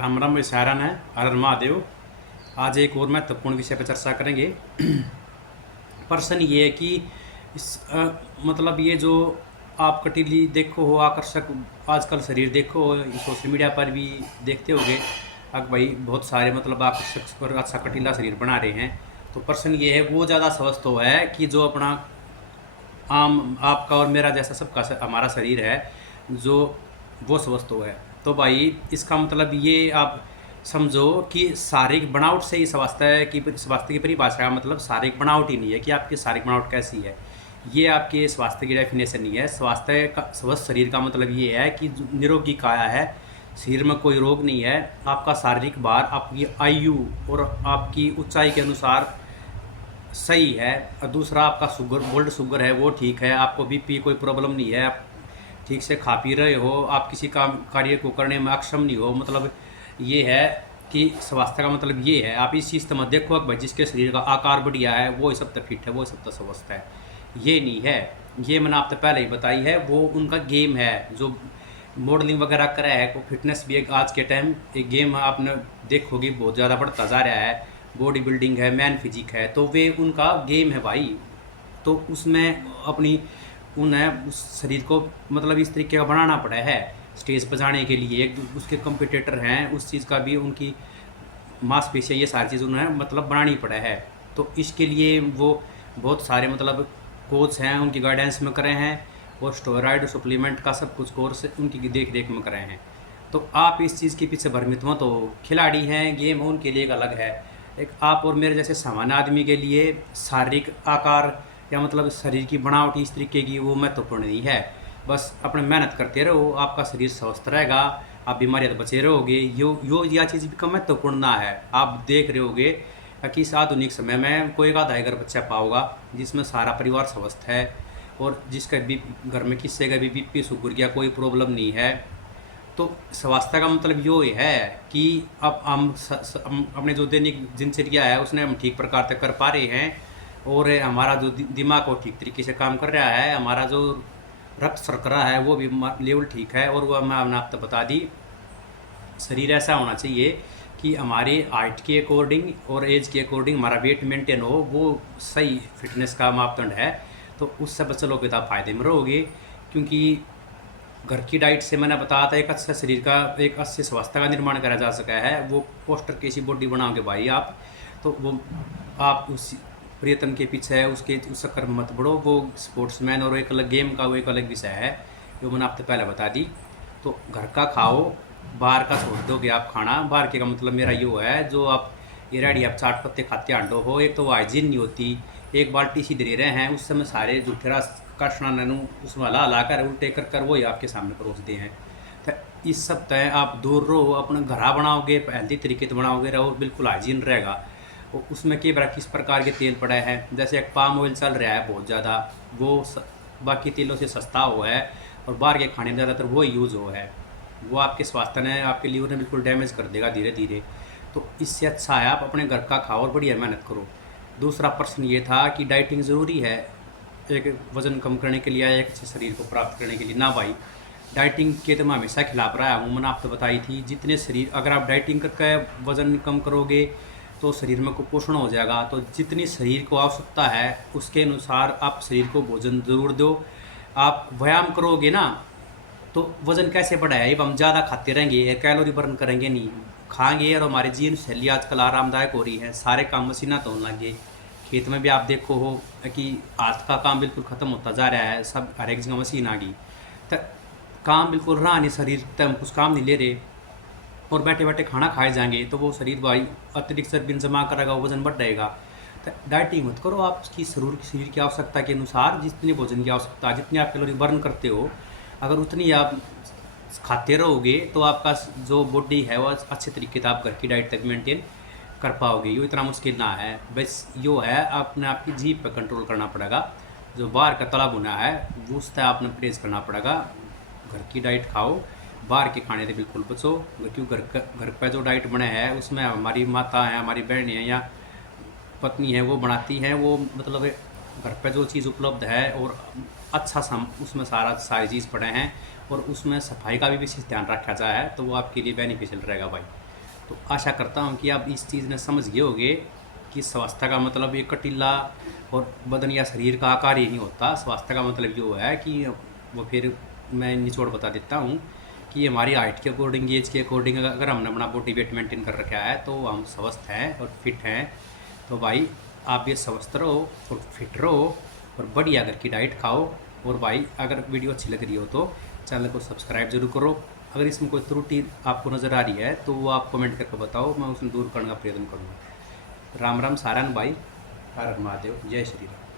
राम राम विचारण है। हर हर महादेव। आज एक और महत्वपूर्ण विषय पर चर्चा करेंगे। प्रश्न ये है कि मतलब ये जो आप कटीली देखो हो, आकर्षक आजकल शरीर देखो हो, सोशल मीडिया पर भी देखते होगे। अब भाई बहुत सारे मतलब आकर्षक और अच्छा कटीला शरीर बना रहे हैं। तो प्रश्न ये है, वो ज़्यादा स्वस्थ हो है कि जो अपना आम आपका और मेरा जैसा सबका हमारा शरीर है, जो वो स्वस्थ हो है। तो भाई इसका मतलब ये आप समझो कि शारीरिक बनावट से ही स्वास्थ्य की परिभाषा का मतलब शारीरिक बनावट ही नहीं है कि आपकी शारीरिक बनावट कैसी है। ये आपके स्वास्थ्य की डेफिनेशन नहीं है। स्वास्थ्य का स्वस्थ शरीर का मतलब ये है कि जो निरोगी काया है, शरीर में कोई रोग नहीं है, आपका शारीरिक भार आपकी आयु और आपकी ऊंचाई के अनुसार सही है। और दूसरा आपका ब्लड शुगर है वो ठीक है, आपको बीपी कोई प्रॉब्लम नहीं है, आप ठीक से खा पी रहे हो, आप किसी काम कार्य को करने में अक्षम नहीं हो। मतलब ये है कि स्वास्थ्य का मतलब ये है। आप इस चीज़ मत देखो कि भाई जिसके शरीर का आकार बढ़िया है वो सब तो फिट है, वो सब तो स्वस्थ है। ये नहीं है। ये मैंने आपसे पहले ही बताई है, वो उनका गेम है। जो मॉडलिंग वगैरह करा है, वो फिटनेस भी एक आज के टाइम एक गेम आपने देखोगे बहुत ज़्यादा बढ़ता जा रहा है। बॉडी बिल्डिंग है, मैन फिजिक है, तो वे उनका गेम है भाई। तो उसमें अपनी उन्हें उस शरीर को मतलब इस तरीके का बनाना पड़ा है स्टेज पर जाने के लिए। एक उसके कंपटीटर हैं, उस चीज़ का भी उनकी मांसपेशियाँ ये सारी चीज़ उन्हें मतलब बनानी पड़ा है। तो इसके लिए वो बहुत सारे मतलब कोच हैं, उनकी गाइडेंस में करे हैं, और स्टेरॉयड सप्लीमेंट का सब कुछ कोर्स उनकी देख देख में करे हैं। तो आप इस चीज़ के पीछे भ्रमित मत हो। खिलाड़ी हैं, गेम उनके लिए एक अलग है। एक आप और मेरे जैसे सामान्य आदमी के लिए शारीरिक आकार या मतलब शरीर की बनावट इस तरीके की वो महत्वपूर्ण नहीं है। बस अपने मेहनत करते रहो, आपका शरीर स्वस्थ रहेगा, आप बीमारियाँ से बचे रहोगे। यो यह चीज़ भी कम महत्वपूर्ण ना है। आप देख रहे होगे कि इस आधुनिक समय में कोई आधा ही घर बच्चा पाओगा जिसमें सारा परिवार स्वस्थ है, और जिसका भी घर में किसी का भी बीपी शुगर या कोई प्रॉब्लम नहीं है। तो स्वास्थ्य का मतलब यो है कि अब हम अपने जो दैनिक दिनचर्या है उसने हम ठीक प्रकार से कर पा रहे हैं, और हमारा जो दिमाग वो ठीक तरीके से काम कर रहा है, हमारा जो रक्त शर्करा है वो भी लेवल ठीक है। और वह मैं आपको बता दी, शरीर ऐसा होना चाहिए कि हमारे हाइट के अकॉर्डिंग और एज के अकॉर्डिंग हमारा वेट मेंटेन हो, वो सही फिटनेस का मापदंड है। तो उससे बच लोगे तो आप फायदे में रहोगे। क्योंकि घर की डाइट से मैंने बताया था एक अच्छा शरीर का, एक अच्छे स्वास्थ्य का निर्माण करा जा सका है। वो पोस्टर की ऐसी बॉडी बनाओगे भाई आप, तो वो आप उस प्रयत्न के पीछे है, उसके उस चक्कर में मत बढ़ो। वो स्पोर्ट्समैन और एक अलग गेम का वो एक अलग विषय है, जो मैंने आपसे पहले बता दी। तो घर का खाओ, बाहर का छोड़ दोगे आप खाना। बाहर के का मतलब मेरा यो है, जो आप ये रेडी आप चाट पत्ते खाते आंडो हो, एक तो वो हाइजीन नहीं होती। एक बाल्टी सी दे रहे हैं, उस समय सारे जूठे रस कटना ननू उसमें हला कर उल्टे कर कर वही आपके सामने परोसते हैं। तो इस सब तय आप दूर रहो। अपना घरा बनाओगे, हेल्दी तरीके से बनाओगे, रहो बिल्कुल हाइजीन रहेगा। और उसमें के बड़ा किस प्रकार के तेल पड़ा है, जैसे एक पाम ऑयल चल रहा है बहुत ज़्यादा, वो बाकी तेलों से सस्ता हुआ है, और बाहर के खाने में ज़्यादातर वो यूज़ हुआ है। वो आपके स्वास्थ्य ने, आपके लीवर ने बिल्कुल डैमेज कर देगा धीरे धीरे। तो इससे अच्छा है आप अपने घर का खाओ और बढ़िया मेहनत करो। दूसरा प्रश्न ये था कि डाइटिंग ज़रूरी है एक वज़न कम करने के लिए या एक अच्छे शरीर को प्राप्त करने के लिए। ना भाई, डाइटिंग के तो मैं हमेशा खिलाफ रहा हूँ। मैंने आपको बताई थी, जितने शरीर अगर आप डाइटिंग करके वज़न कम करोगे तो शरीर में कुपोषण हो जाएगा। तो जितनी शरीर को आवश्यकता है उसके अनुसार आप शरीर को भोजन ज़रूर दो। आप व्यायाम करोगे ना, तो वज़न कैसे बढ़ाए? अब हम ज़्यादा खाते रहेंगे, कैलोरी बर्न करेंगे नहीं, खाएंगे। और हमारी जीवन शैली आजकल आरामदायक हो रही है, सारे काम मशीना तो होने लगे। खेत में भी आप देखो हो कि हाथ का काम बिल्कुल ख़त्म होता जा रहा है, सब हर एक जगह मशीन आ गई। तो काम बिल्कुल रहा नहीं, शरीर तक हम कुछ काम नहीं ले रहे, और बैठे बैठे खाना खाए जाएंगे तो वो शरीर भाई अतिरिक्त चर्बी जमा करेगा, वजन बढ़ जाएगा। तो डाइटिंग मत करो। आप उसकी शरीर की आवश्यकता के अनुसार जितने भोजन की आवश्यकता, जितनी आप कैलोरी बर्न करते हो, अगर उतनी आप खाते रहोगे तो आपका जो बॉडी है वो अच्छे तरीके से आप घर की डाइट तक मेंटेन कर पाओगे। यो इतना मुश्किल ना है। बस यो है अपने आप की जीभ पर कंट्रोल करना पड़ेगा। जो बाहर का तला भुना है वो उससे आपने परहेज करना पड़ेगा। घर की डाइट खाओ, बाहर के खाने से बिल्कुल बचो। क्योंकि घर पर जो डाइट बने हैं उसमें हमारी माता हैं, हमारी बहनें हैं या पत्नी है, वो बनाती हैं। वो मतलब घर पे जो चीज़ उपलब्ध है और अच्छा सा उसमें सारी चीज़ पड़े हैं, और उसमें सफाई का भी विशेष ध्यान रखा जाए तो वो आपके लिए बेनिफिशियल रहेगा भाई। तो आशा करता हूँ कि आप इस चीज़ ने समझ गए होंगे कि स्वास्थ्य का मतलब ये कटीला और बदन या शरीर का आकार ही नहीं होता। स्वास्थ्य का मतलब जो है कि वो फिर मैं निचोड़ बता देता हूँ कि हमारी हाइट के अकॉर्डिंग, एज के अकॉर्डिंग अगर हमने अपना बॉडी वेट मेंटेन कर रखा है तो हम स्वस्थ हैं और फिट हैं। तो भाई आप ये स्वस्थ रहो और फिट रहो और बढ़िया घर की डाइट खाओ। और भाई अगर वीडियो अच्छी लग रही हो तो चैनल को सब्सक्राइब जरूर करो। अगर इसमें कोई त्रुटि आपको नज़र आ रही है तो वो आप कमेंट करके बताओ, मैं उसे दूर करने का प्रयत्न करूँगा। राम राम सारण भाई, हर हर महादेव, जय श्री राम।